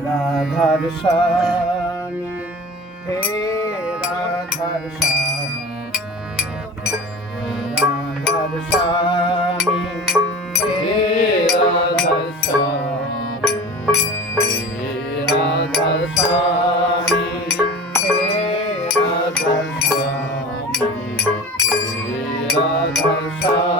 রাধার স্বামী হে রাধার স্বামী রাধার স্বামী হে রাধার স্বামী হে রাধার স্বামী হে রাধার স্বামী হে রাধার স্বামী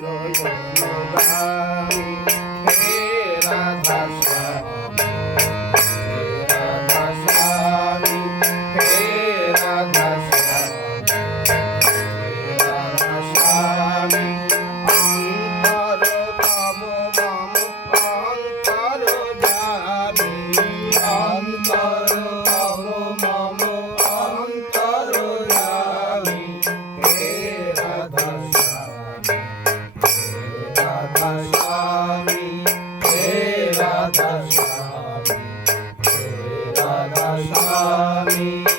গো Me.